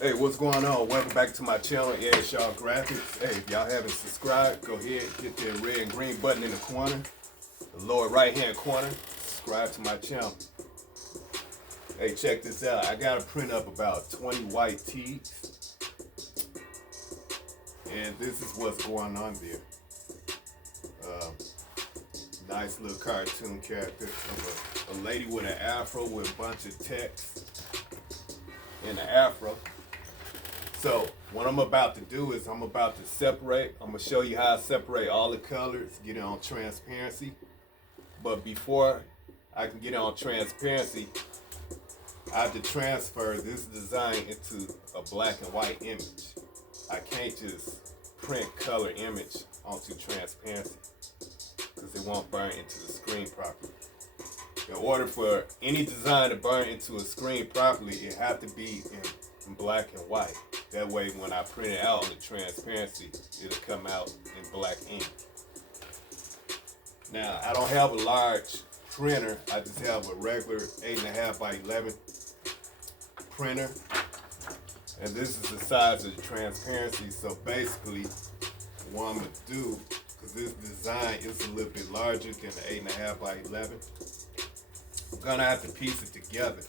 Hey, what's going on? Welcome back to my channel, Ed Shaw Graphics. Hey, if y'all haven't subscribed, go ahead, hit that red and green button in the corner, the lower right hand corner. Subscribe to my channel. Hey, check this out. I got to print up about 20 white tees, and this is what's going on there. Nice little cartoon character of a lady with an afro with a bunch of text in the afro. So what I'm about to do is I'm about to separate. I'm gonna show you how I separate all the colors, get it on transparency. But before I can get it on transparency, I have to transfer this design into a black and white image. I can't just print color image onto transparency because it won't burn into the screen properly. In order for any design to burn into a screen properly, it has to be in black and white. That way, when I print it out on the transparency, it'll come out in black ink. Now, I don't have a large printer. I just have a regular 8.5 by 11 printer. And this is the size of the transparency. So basically, what I'm gonna do, because this design is a little bit larger than the 8.5 by 11, I'm gonna have to piece it together.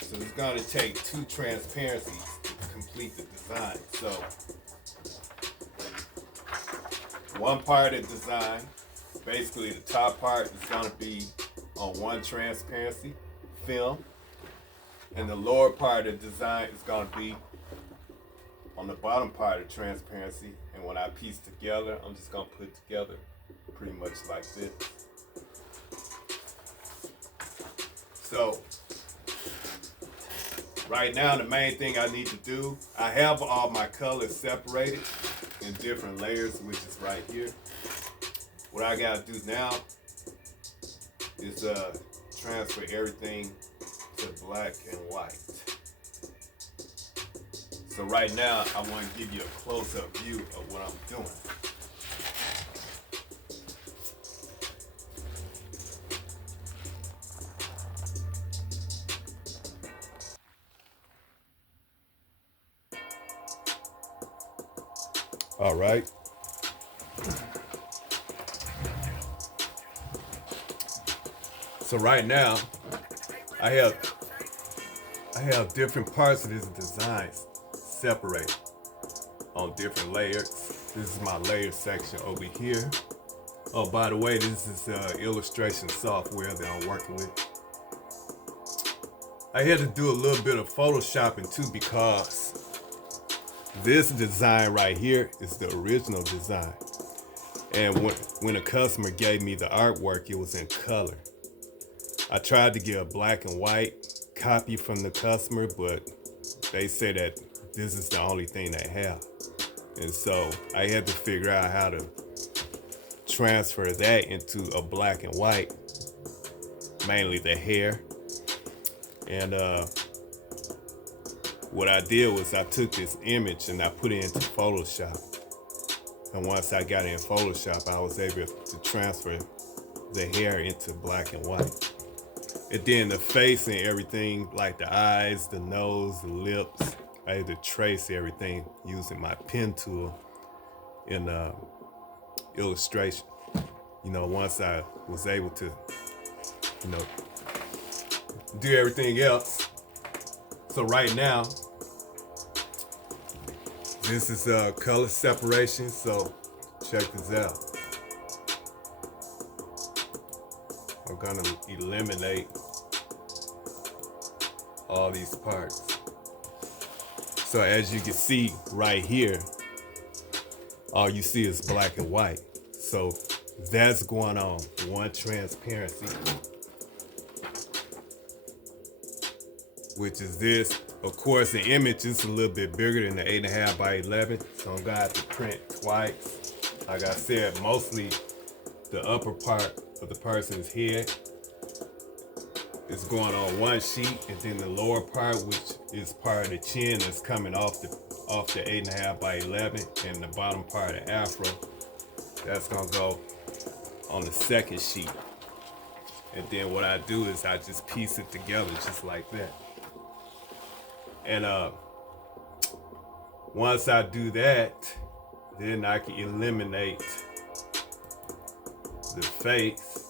So it's gonna take two transparencies to complete the design. So one part of the design, basically the top part, is gonna be on one transparency film, and the lower part of the design is gonna be on the bottom part of transparency. And when I piece together, I'm just gonna put it together pretty much like this. So right now, the main thing I need to do, I have all my colors separated in different layers, which is right here. What I gotta do now is transfer everything to black and white. So right now, I want to give you a close-up view of what I'm doing. All right. So right now, I have different parts of this design separated on different layers. This is my layer section over here. Oh, by the way, this is illustration software that I'm working with. I had to do a little bit of photoshopping too, because this design right here is the original design. And when a customer gave me the artwork, it was in color. I tried to get a black and white copy from the customer, but they say that this is the only thing they have. And so I had to figure out how to transfer that into a black and white, mainly the hair. And what I did was I took this image and I put it into Photoshop. And once I got it in Photoshop, I was able to transfer the hair into black and white. And then the face and everything, like the eyes, the nose, the lips, I had to trace everything using my pen tool in illustration. You know, once I was able to, you know, do everything else. So right now, this is color separation. So check this out. I'm gonna eliminate all these parts. So as you can see right here, all you see is black and white. So that's going on one transparency, which is this. Of course, the image is a little bit bigger than the 8.5 by 11, so I'm gonna have to print twice. Like I said, mostly the upper part of the person's head is going on one sheet, and then the lower part, which is part of the chin, that's coming off the 8.5 by 11, and the bottom part of the afro, that's gonna go on the second sheet. And then what I do is I just piece it together just like that. And Once I do that, then I can eliminate the face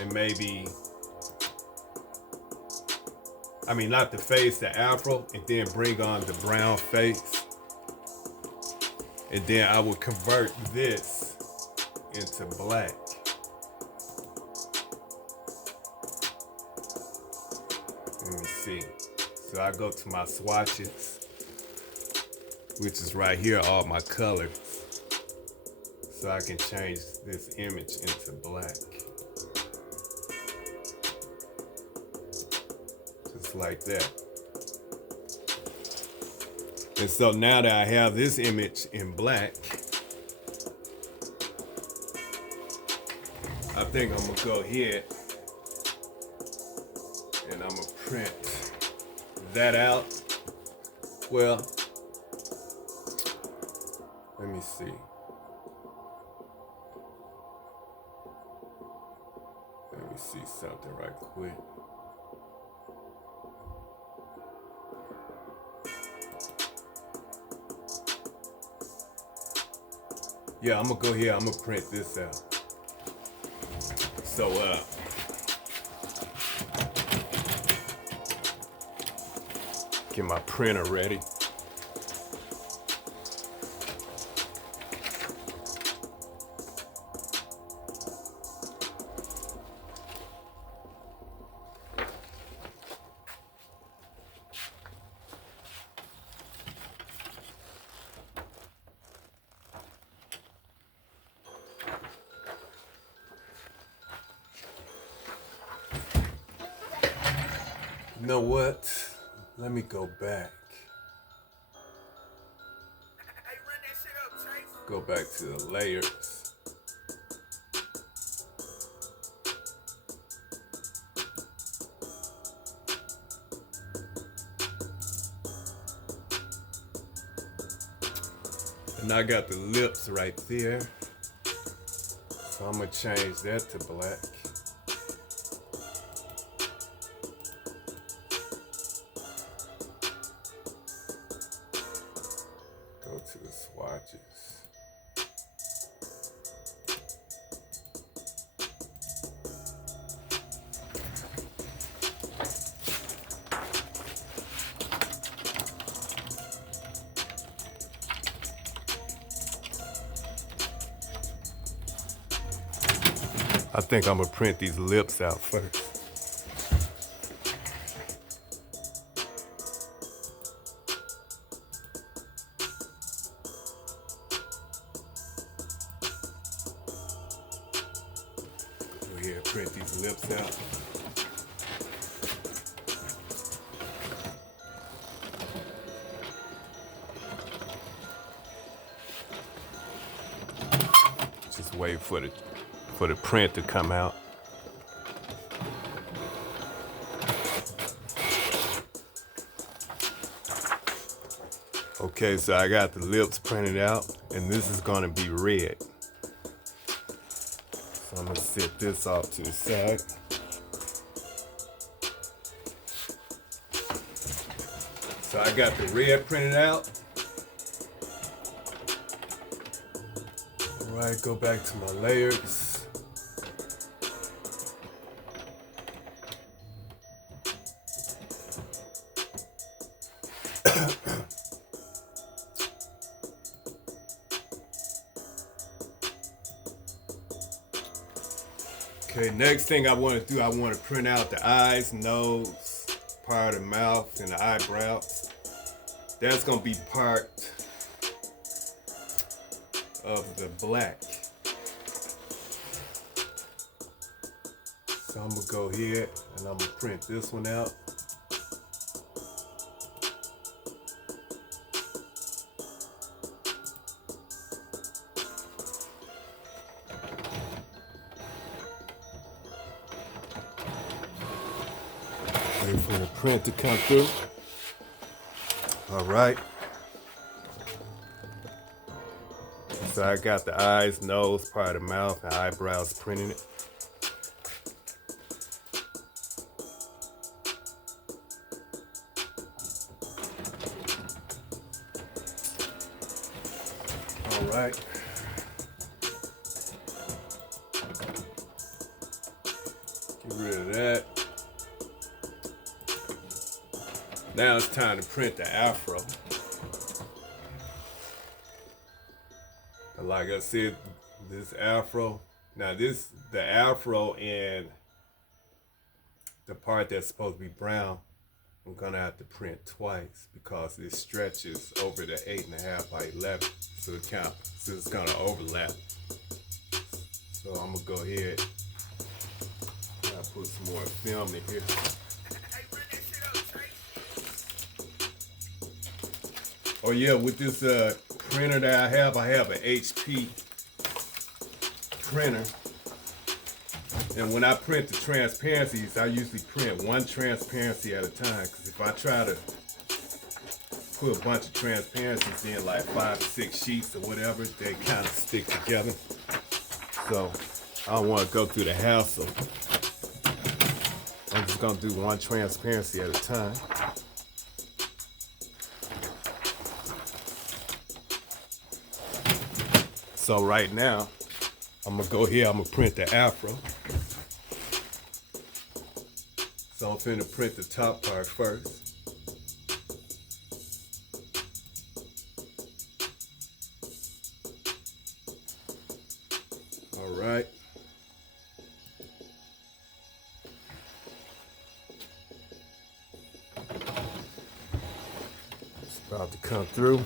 and maybe, not the face, the afro, and then bring on the brown face. And then I will convert this into black. Let me see. So I go to my swatches, which is right here, all my colors. So I can change this image into black. Just like that. And so now that I have this image in black, I think I'm gonna go ahead and I'm gonna print that out. Well, let me see. Let me see something right quick. Yeah, I'm gonna go here, I'm gonna print this out. So, get my printer ready. You know what? Let me go back. Go back to the layers. And I got the lips right there. So I'm gonna change that to black. Go to the swatches. I think I'm gonna print these lips out first. Go ahead and print these lips out. Just wait for the print to come out. Okay, so I got the lips printed out, and this is gonna be red. So I'm gonna set this off to the side. So I got the red printed out. All right, go back to my layers. Okay, next thing I want to do, I want to print out the eyes, nose, part of the mouth, and the eyebrows. That's going to be part of the black. So I'm going to go here and I'm going to print this one out. Wait for the print to come through. All right. So I got the eyes, nose, part of the mouth, and eyebrows printing it. All right. Get rid of that. Now it's time to print the afro. Like I said, this afro. Now the afro and the part that's supposed to be brown, I'm gonna have to print twice because it stretches over the 8.5 by 11. So it's gonna overlap. So I'm gonna go ahead and put some more film in here. Oh yeah, with this printer that I have an HP printer. And when I print the transparencies, I usually print one transparency at a time. Because if I try to put a bunch of transparencies in, like 5 or 6 sheets or whatever, they kind of stick together. So I don't want to go through the hassle. I'm just going to do one transparency at a time. So right now, I'm gonna go here, I'm gonna print the afro. So I'm finna print the top part first. All right. It's about to come through.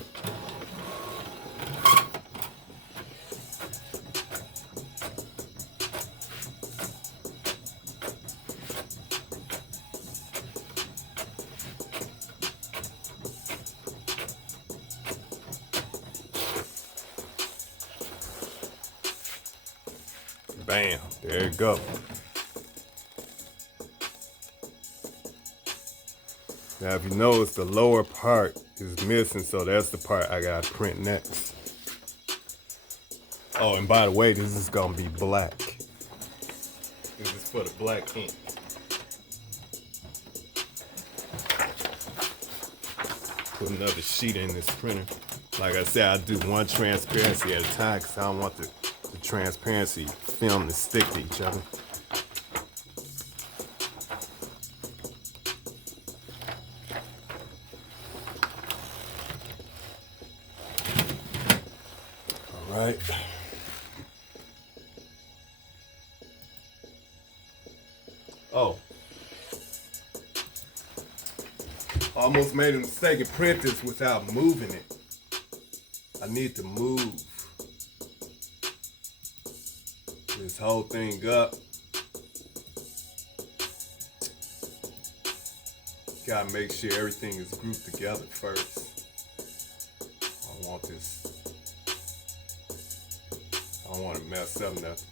Bam, there you go. Now if you notice, the lower part is missing, so that's the part I gotta print next. Oh, and by the way, this is gonna be black. This is for the black ink. Put another sheet in this printer. Like I said, I do one transparency at a time because I don't want the transparency film to stick to each other. All right. Oh. Almost made a mistake and print this without moving it. I need to move this whole thing up. Gotta make sure everything is grouped together first. I don't want this. I don't want to mess up nothing.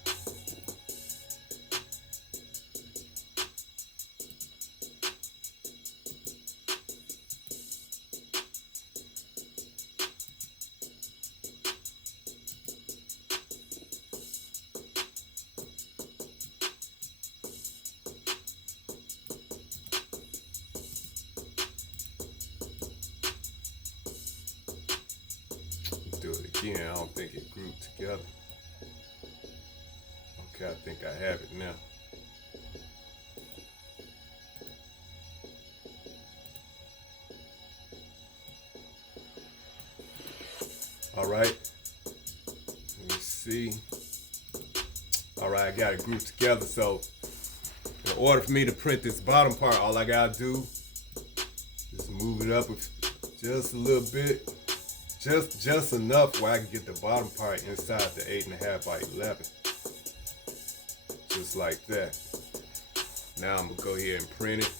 Do it again. I don't think it grouped together. Okay, I think I have it now. All right. Let me see. All right, I got it grouped together. So in order for me to print this bottom part, all I gotta do is move it up just a little bit. Just enough where I can get the bottom part inside the 8.5 by 11. Just like that. Now I'm gonna go ahead and print it.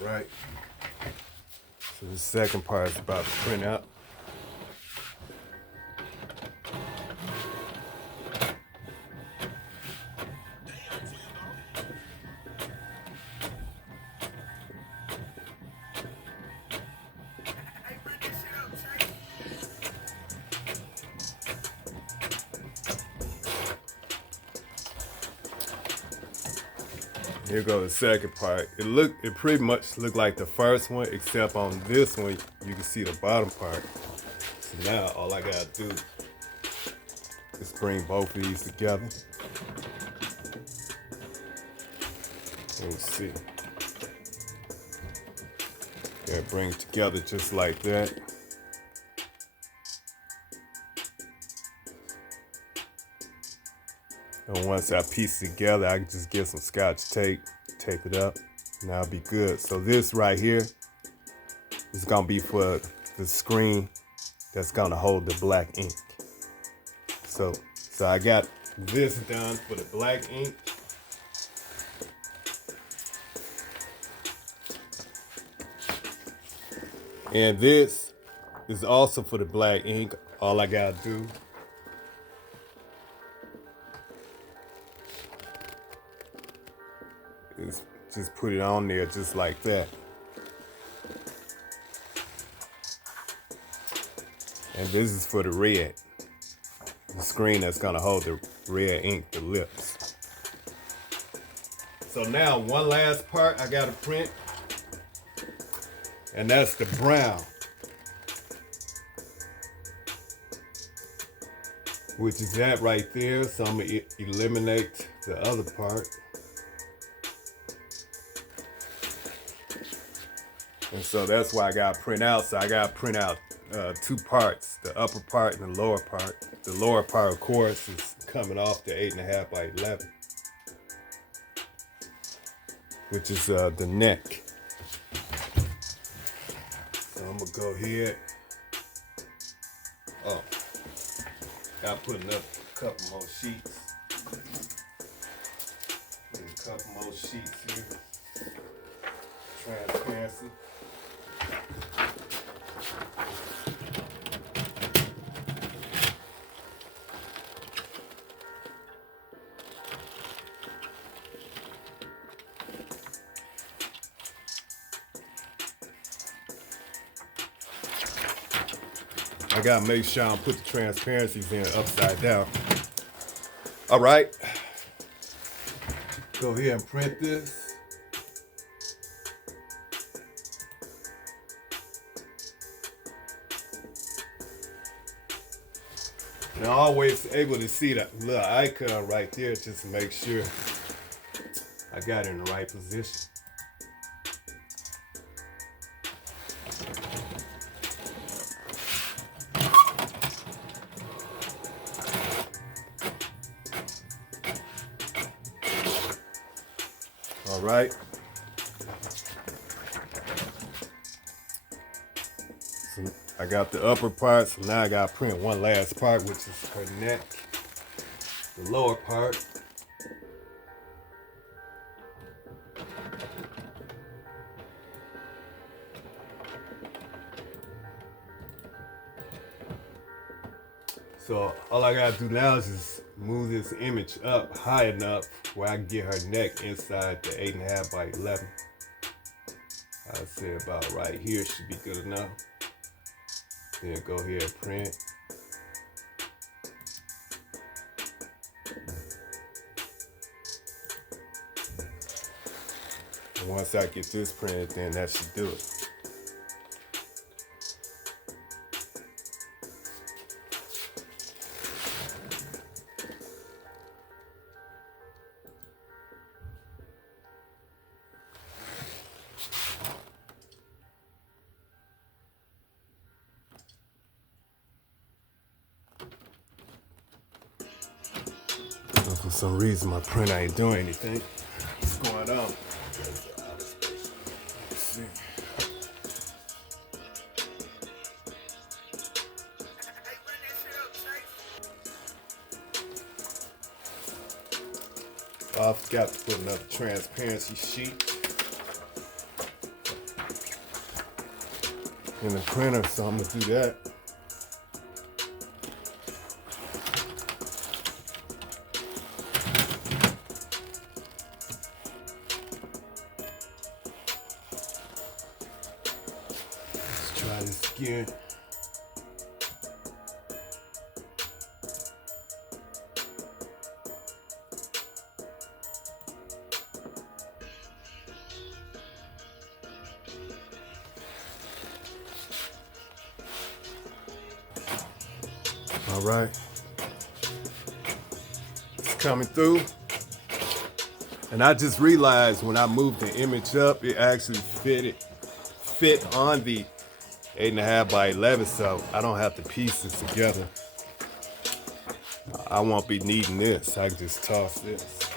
All right. So the second part is about to print out. Here goes the second part. It pretty much looked like the first one, except on this one, you can see the bottom part. So now all I gotta do is bring both of these together. Let me see. Yeah, bring it together just like that. And once I piece it together, I can just get some Scotch tape, tape it up, and I'll be good. So this right here is gonna be for the screen that's gonna hold the black ink. So I got this done for the black ink. And this is also for the black ink. All I gotta do is just put it on there just like that. And this is for the red, the screen that's gonna hold the red ink, the lips. So now one last part I gotta print, and that's the brown, which is that right there. So I'm gonna eliminate the other part. And so that's why I gotta print out. So I gotta print out two parts, the upper part and the lower part. The lower part, of course, is coming off the 8.5 by 11, which is the neck. So I'm gonna go ahead. Oh, gotta put another couple more sheets. There's a couple more sheets here. Transparency. I gotta make sure I don't put the transparencies in upside down. All right, go ahead and print this. And I'm always able to see that little icon right there just to make sure I got it in the right position. All right. So I got the upper part, so now I gotta print one last part, which is her neck, the lower part. So all I gotta do now is just move this image up high enough where I can get her neck inside the 8.5 by 11. I'd say about right here should be good enough. Then go ahead and print. And once I get this printed, then that should do it. For some reason, my printer ain't doing anything. What's going on? Let's see. Oh, I forgot to put another transparency sheet in the printer, so I'm gonna do that. Try this again. All right, it's coming through. And I just realized when I moved the image up, it actually fit on the 8.5 by 11, so I don't have to piece this together. I won't be needing this. I can just toss this.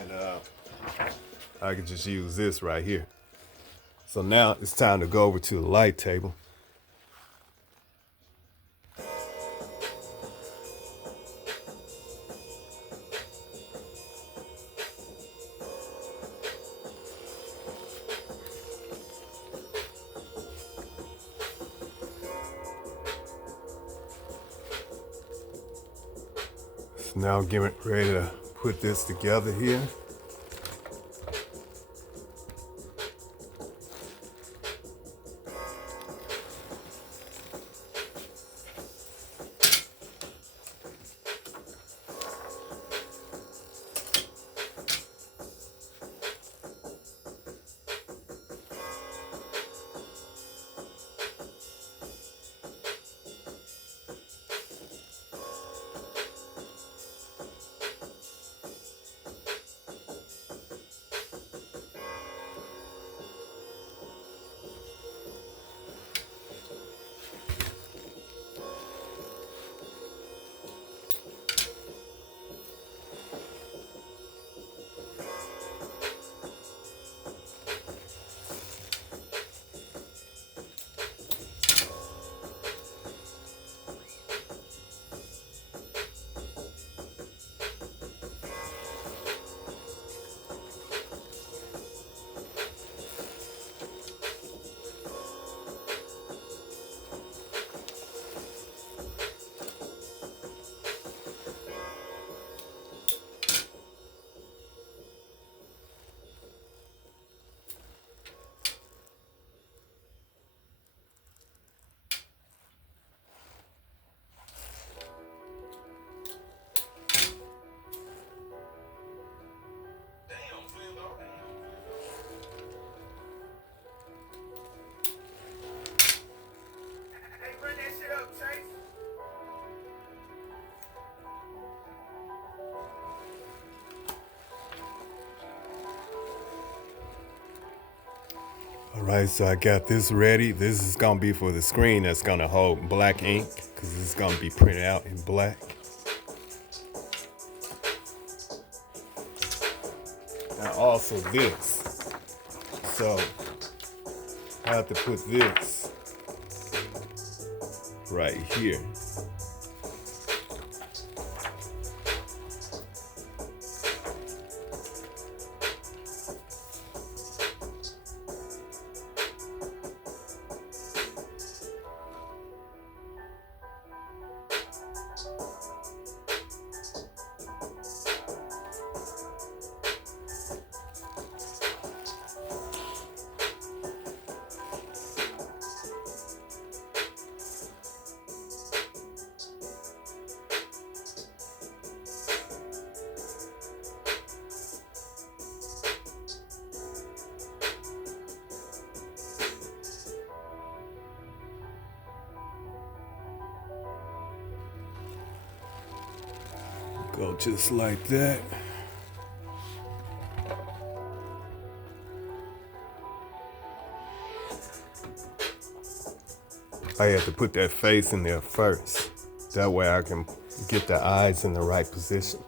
And I can just use this right here. So now it's time to go over to the light table. So now I'm getting ready to put this together here. All right, so I got this ready. This is gonna be for the screen that's gonna hold black ink because it's gonna be printed out in black. And also this. So I have to put this right here. Go just like that. I have to put that face in there first. That way I can get the eyes in the right position.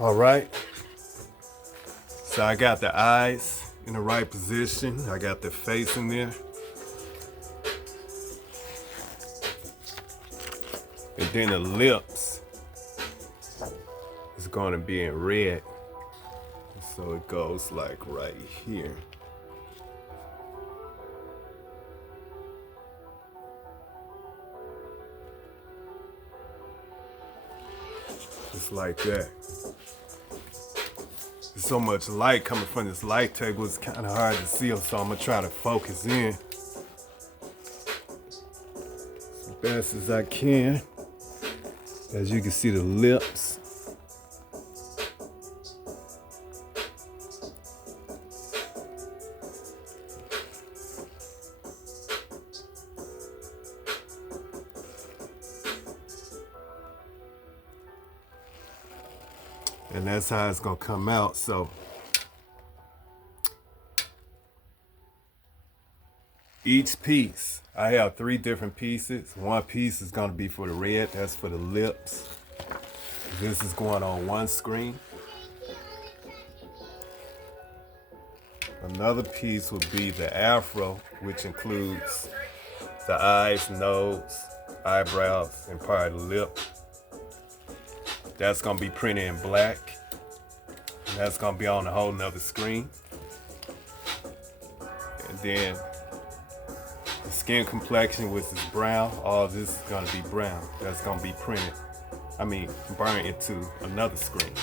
All right. So I got the eyes in the right position. I got the face in there. And then the lips is going to be in red. So it goes like right here. Just like that. There's so much light coming from this light table, it's kind of hard to see, so I'm gonna try to focus in as best as I can. As you can see, the lips. And that's how it's gonna come out. So each piece, I have 3 different pieces. One piece is gonna be for the red, that's for the lips. This is going on one screen. Another piece would be the afro, which includes the eyes, nose, eyebrows, and part of the lip. That's gonna be printed in black. And that's gonna be on a whole nother screen. And then the skin complexion, which is brown, all this is gonna be brown. That's gonna be printed, burned into another screen.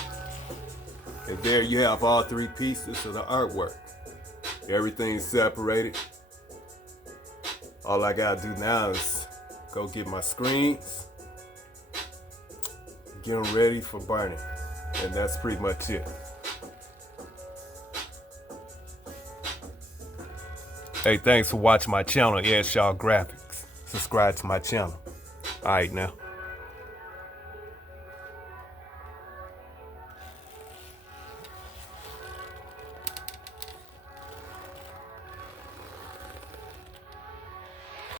And there you have all 3 pieces of the artwork. Everything's separated. All I gotta do now is go get my screens, get them ready for burning. And that's pretty much it. Hey, thanks for watching my channel, Ed Shaw Graphics. Subscribe to my channel. All right now.